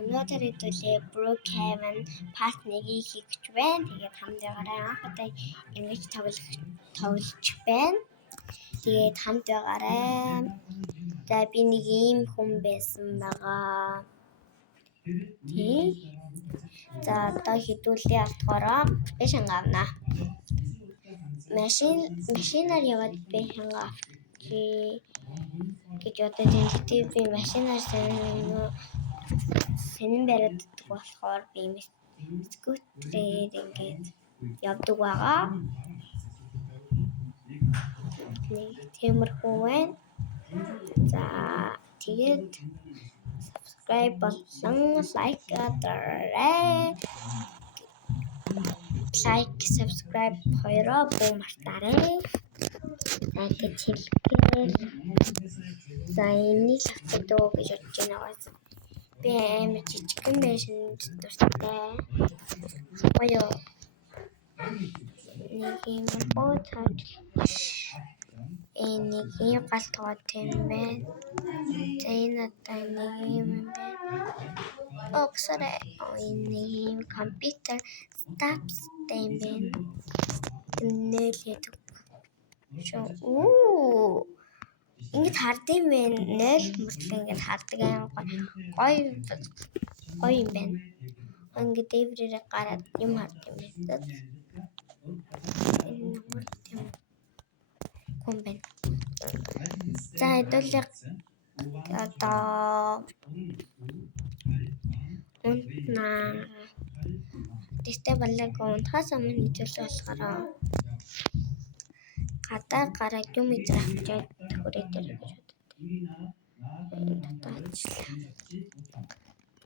өнөөдөр хэдүүлээ Brookhaven part 1-ийг хийх гэж байна. Тэгээд хамтдаа анхудаа ингэж тоглож байна. Тэгээд хамтдаа за би нэг ийм хүн байсан байгаа. За одоо хэдүүлээ автохороо би шанга авна. Машинаар яваад би шанга авчи гэж бодож энэ би машинаар сэнэн бариад болохоор би скутерээр ингээд явдаг байгаа. Тиймэрхүү байна. За тэгээд subscribe болон like дараарай. Like, subscribe хоёроо бүү мартаарай. Гэж хэлгээл. За энийг л авчдаг гэж бодож байна. Би амар жижигхэн байшин дуртай. Гоё. Нэг юм боцоод нэг юм галтгоод юм байна. За энэ одоо нэг юм байна. Оксарэ энэ юм компьютер стапс юм байна. Нэлээд ингэж хардсан байна. 0 мөртлөө ингэж хардаг гоё юм байна. Ингээд дээврээр гараад юм хардсан байна. Энэ ямар тийм хүн байна. За хэдүүлээ одоо унтнаа. Тэстэ балаг унтахаас өмнө хийжүүлэх болохоор гадаа гараад юм израхчаад хүрээ дээр гэж боддог.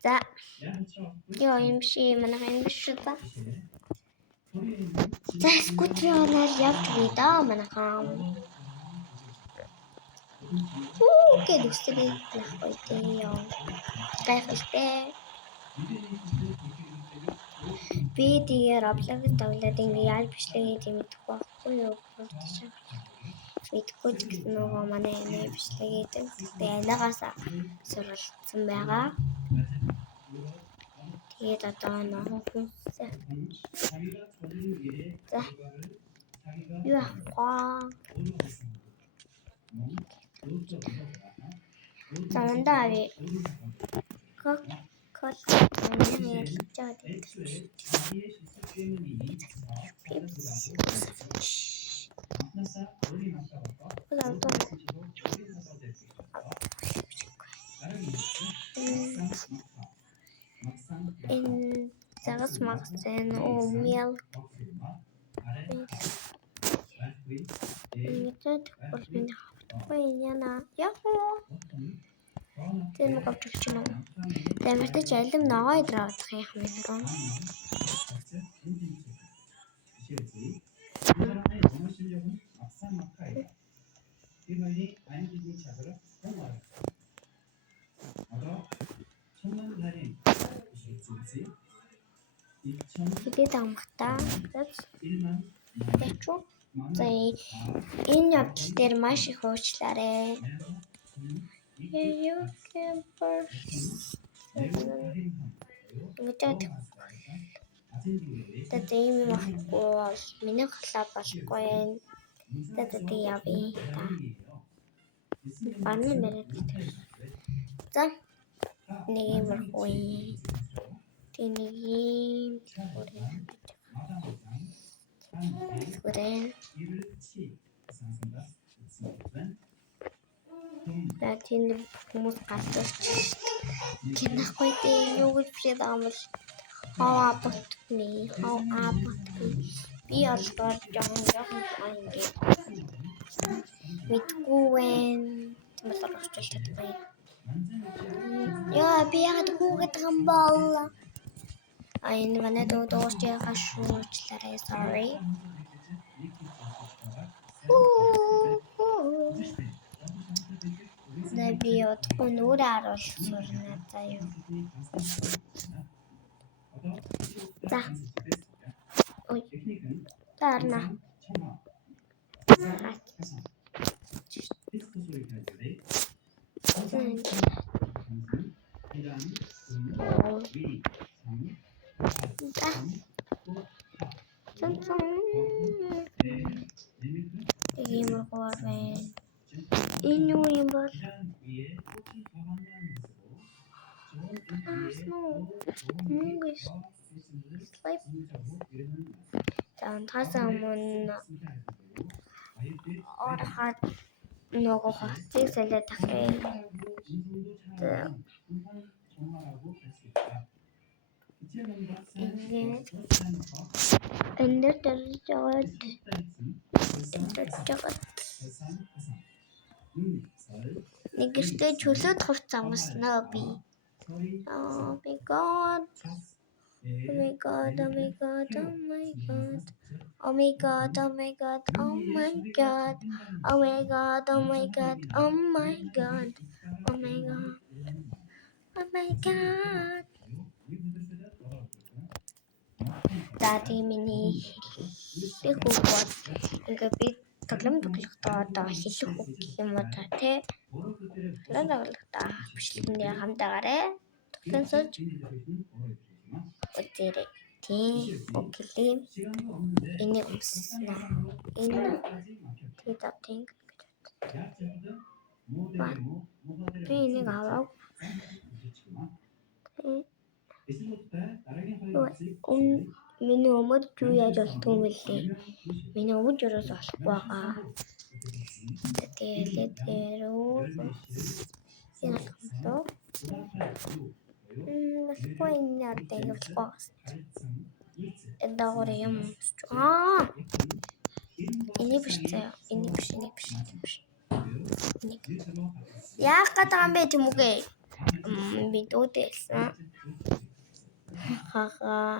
За ёо юм шиг манайх юм биш үү та. За скутерээр явж видаа манайхаа. Гээд үстэй нахойтэй ёо. Гайхалтай. Би тэгээ Roblox тоглоод ингээ яаж бичлэг хийх юм мэдэх байхгүй юу? Мэдгүй гэсэн нөгөө манай энэ бичлэг хийдэг. Тэгээ анаагаас суралцсан байгаа. Тэгээд одоо нөгөө хүнсээ. За. Юу ахаа. Замандави. Кол энэ чад. Энэ загас магазин умел. Ингээд бол миний хавтахгүй яна. Яхоо. Тэр нэг авч чинь аа. Тамиртай ч алим ногоо идрээх юм байна. Тэгээд амхтаа. Тэчүү. За энэ явдал дээр маш их уучлаарай. You can burst. Тэт ийм махгүй миний халаа болохгүй юм. Тэт явъя та. Барны мэрэг. За нэг юм махгүй. Тэнийг юм хүрээ. Тэн хүмүүс галтарч кинахгүй дээ юу гэж хэлээд байгаа юм бол хаа абот би олдоор жоохон ингээд мэдгүй байна. Тэмэлэр очилт байна. Яа би яагаад хүүхэд юм бол энэ манай дуусч яхаа шүүчлээрээ sorry. Би удахгүй нүрээ харуул сурна заяа. За. Ой. Таарна. Иймэрхүүгээр байна. Энэ юу юм бол? Тасаа өмнө ороход нөгөө хоцыг солиод ахыг. Эндэр дөржоод нэг гэртээ чөлөөт хувц амснаа би. Oh my god. Oh my god, oh my god, oh my god. Oh my god, oh my god, oh my god. Oh my god, oh my god, oh my god. Oh my god. Oh my god. Дати миний хэлэх үг бол ингээ би тоглоом тоглохдоо одоо хэлэх үг гэх юм уу та тий. Тоглоом тоглохдоо бичлэгэндээ хамтаагаарэ тоглоомсож үдэрэг тий окей. Энийг өмснө. Энэ тэдатинг би энийг аваад миний өмд юу яаж болтгүй юм бэлээ. Миний өмд юус болохгүй байгаа. Тэгээд рүү энэ тоо. Болохгүй энэ ардыг болохгүй. Эдгээр юм. Энийг биш. Яах гэдэг юм бэ тэмүүгээ? Би дүүдэлсэн. Хаа.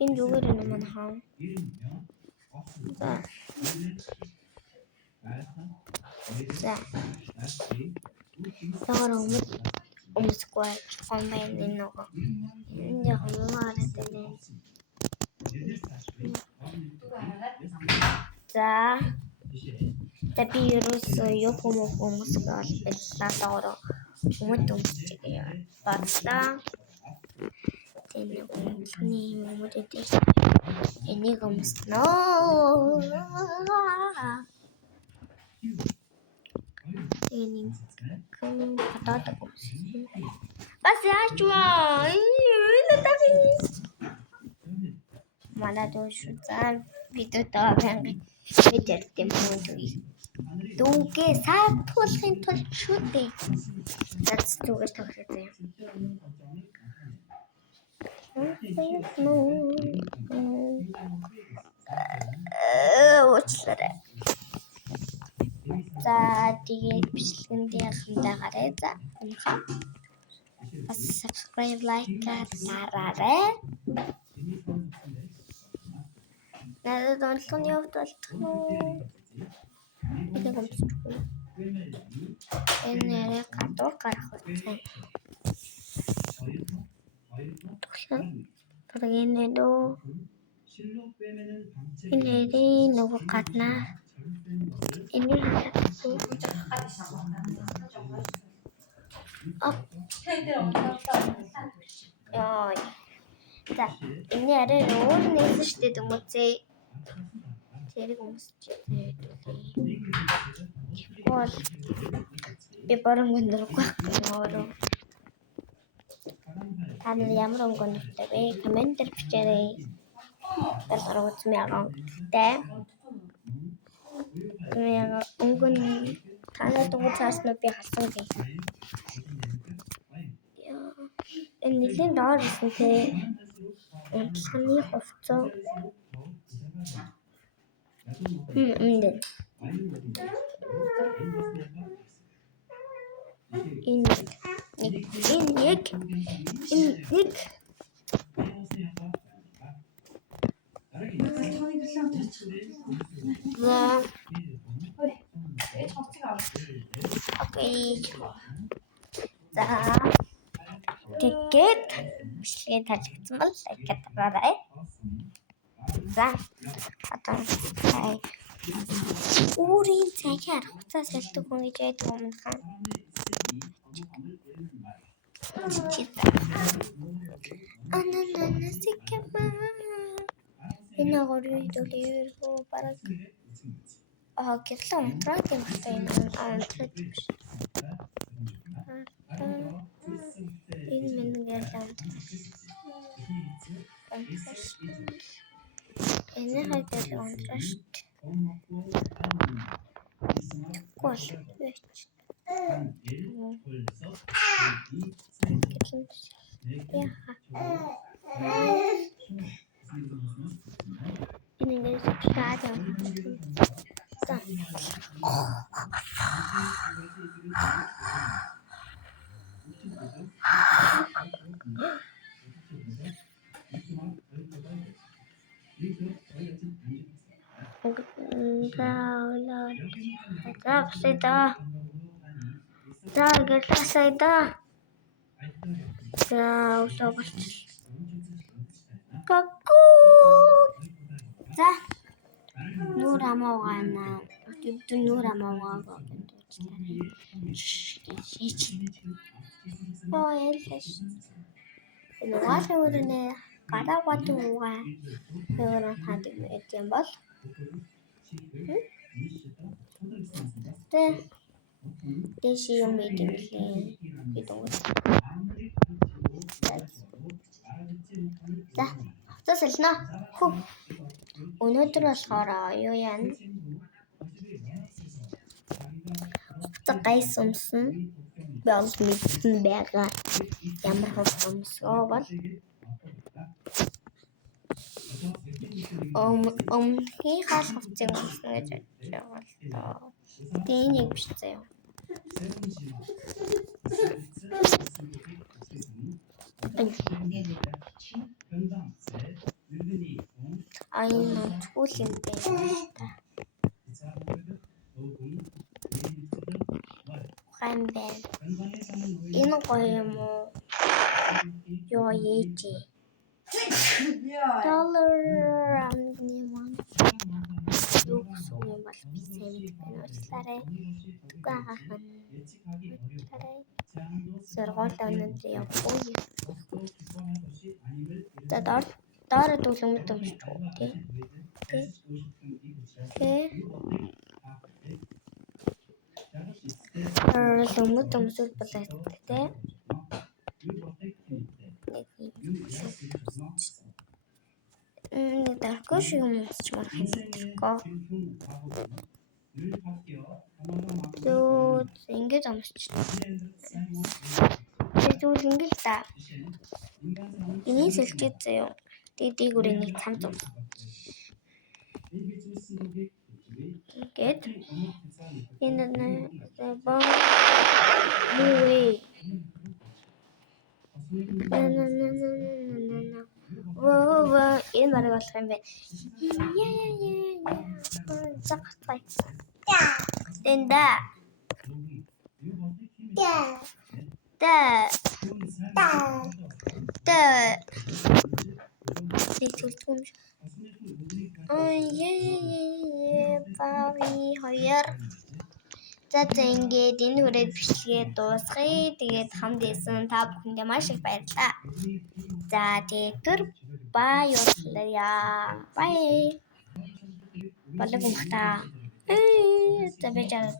Энэ юугаар нэмэн хаа. За. Сараа өмсгөө комбайн нөгөө. Энэ яг маарат энэ. За. Tapi ерөөсөө юу хүмүүс гал бэллаа доор хүмүүс өмсчихээ. Бадлаа. Энэ хүмүүсний хүмүүдэд энийг өмснө. Энийг πατάτα κόψει. Πασιάσουα! Είναι τα φύγει. Μαλά το σουτσάν βίντεο το αγάνει. Βίντεο το μόντουι. Τούκε σαν τόλχεν τόλσούτε. That's τούκε το χρέτε. Уучлаарай. За тэгээд бичлэгэндээ хамтаагаарай. За. Бас subscribe, like дараарай. Надад онцлогны хувьд болтгоо. Энийг өмсөхгүй. Энэ нэрээ гадуур гарах үстэй. Тэгвэл энэ дөө энэ нөгөө гаднаа энэ яа. За энэ арай өөр нээсэн штэ дүмүцээ. Тэрийг өмсчихээ. Бол би баруун гүндэргүй байна. Таны ямар өнгөнтэй вэ? Комментэр бичээрэй. Ялгараа үзмээр гэнтэй. Яа өнгөн танаа дугуй цааснаа би халсан гэх. Яа энэ нэлийн доор ирсэн те. Онцлогны хувцас. Энд. Нэг. Окей. За. Тэгээд бичлэгээ таалагдсан бол лайк дараарай. За. Одоо өөрийн цагаар хуцаа салдаг хүн гэж байдаг юм хаа. Ананасикама. Энэ гориудолиерхо бараг гэрлээ унтраад юм байна. Энэ унтраад биш. Энэ минь гэрлээ унтраад. Энэ хагал унтраад. Гол яач. Энэ ингээд шаад юм. За. Нүүр амаагаана. Өдөрт нүүр амаагаа гэж энэ ваалуурнээ гараагаад угаа. Өөрөөр хаадаг юм бол дэш юм идэмлээ гэдэг. За, хацаасална. Өнөөдөр болохоор юу яана? Хуцаа гайс өмсөн. Би олж мэдсэн байгаа. Ямар хуцаа өмсгөө бол өмнөхийн хаал хуцаа өмсөн гэж бодож байгаа л доо. Тэнийг биш заяа. Энэ чүүл юм байна. Ган байна. Энэ гоё юм уу? Ёо ээж. Dollar амниман. Юусан юм бол би сайн уучлаарай. Гаахан. Сургууль өнөдөр явахгүй. Доор дүүлэмт өмсч үү тий. Лөмөд өмсөл болоо тий. Даркош юм өмсч марах юм. Төө ингэж өмсч. Тэгвэл ингэж та. Энийг сэлчээд заяа. Тэгээд дээгүүрээ цамц өмс. Гэт энэ баа мууи энэ марга болох юм байна. Загтай. Тэнда. Тэгтүүлтгүм. Бави хоёр. За ингээд энэ хүрээд бичлэгээ дуусгая. Тэгээд хамт исэн та бүхэндээ маш их баярлалаа. За тэгээд бай уучлаарай. Бай. Болог юм та. За би жаа.